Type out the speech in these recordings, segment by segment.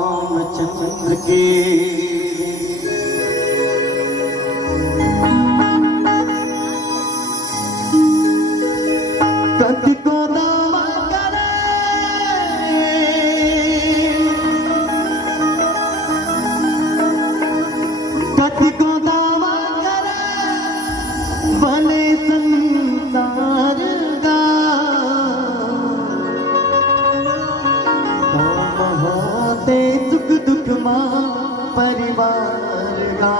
रामचंद्र के कति को दावा करे कति को दावा करे भले संसार का होते सुख दुख मां परिवार का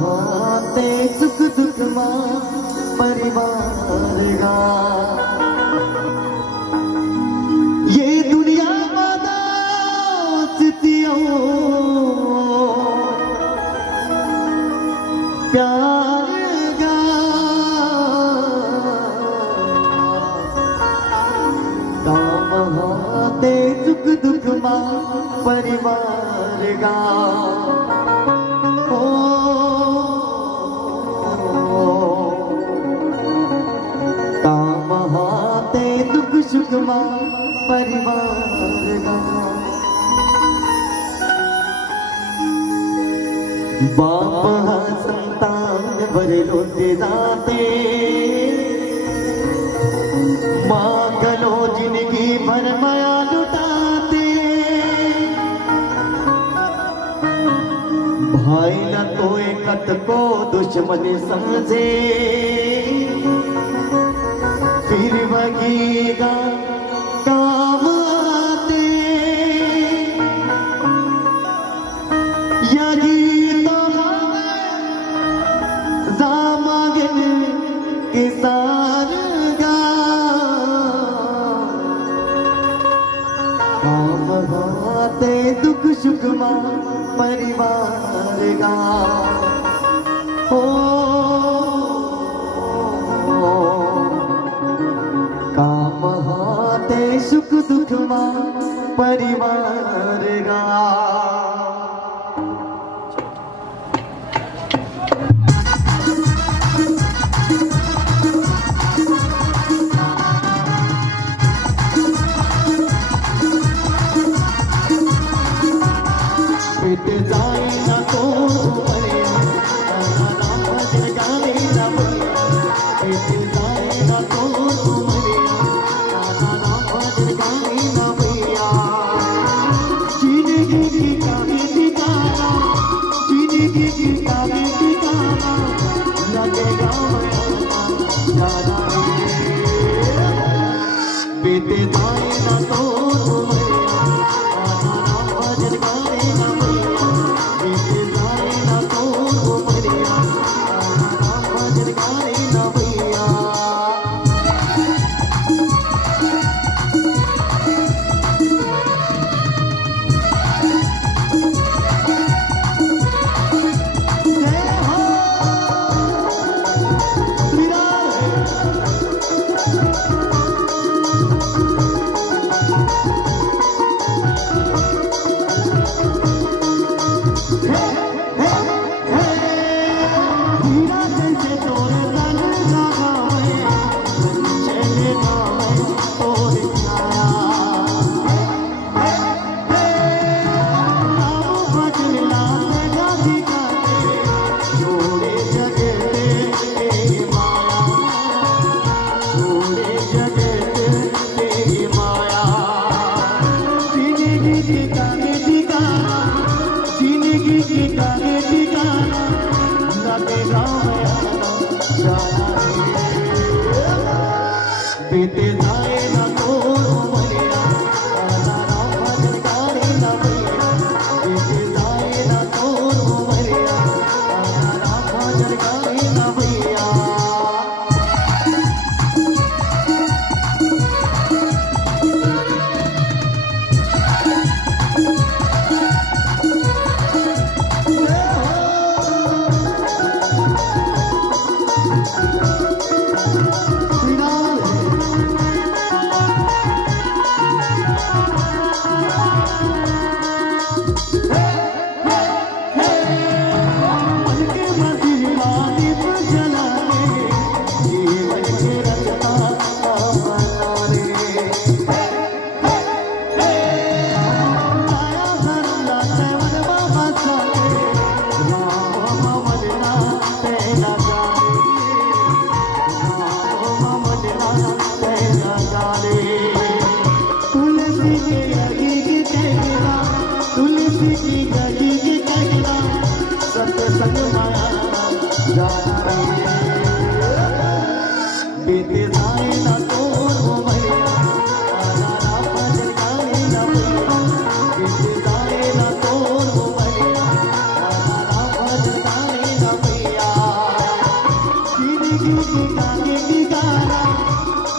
होते सुख दुख मां परिवार का ये दुनिया मदासियों प्यार का काम होते सुख दुख मां परिवार का सुख मां परिवार का बाप संतान भरे रोते जाते मां गलो जिंदगी भर माया लुटाते भाई न तो एकत को दुश्मन समझे फिर वगीगा काम आते यही तो जामागिन किसान का काम आते दुख सुख मां परिवार का काम हाते सुख दुख मां परिवार का पिट जाए ना तो मरे नाम जगाने ना पिट जाए ना तो बीते जाए ना तो भजन गाने ना बीते जाए ना तो भजन गाने ना भैया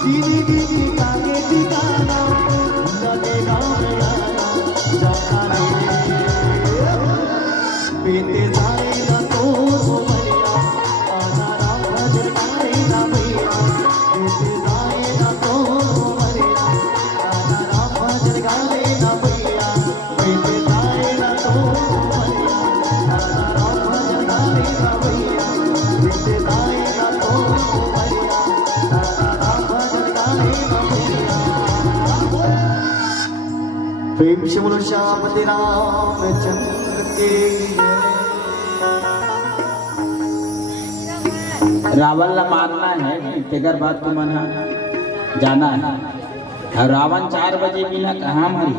जिंदगी की तागे ठिकाना लगेगा मेरा जाता रे बीते जाएगा तो भैया आना राम भजन गाएगा भैया बीते जाएगा तो भैया आना राम भजन गाएगा भैया बीते जाएगा तो भैया आना राम भजन गाएगा भैया बीते जाएगा तो भैया आना राम भजन गाएगा भैया प्रेम से बोलो श्यामती रामचंद्र के रावण ला मारना है तेगर बात तो मना जाना है। रावण 4 बजे मिला कहाँ मारी।